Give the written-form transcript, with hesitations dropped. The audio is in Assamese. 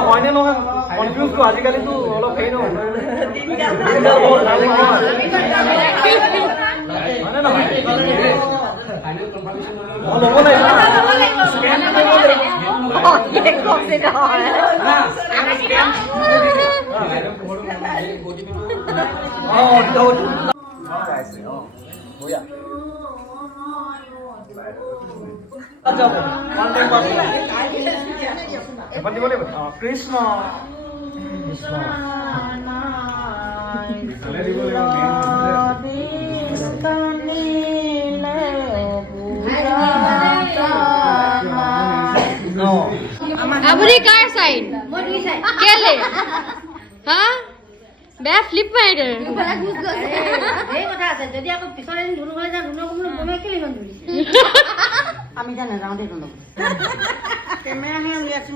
হয়নে নহয় কনফিউজটো আজিকালিতো অলপ হেৰি নহয় হয়নে নহয় ল'ব লাগিব স্কেন কৃষ্ণ আপুনি কাৰ চাইড কেলে হা বেয়া ফ্লিপ মাৰে আমি জানো যাওঁ দেই কেমেৰাহে উলিয়াইছো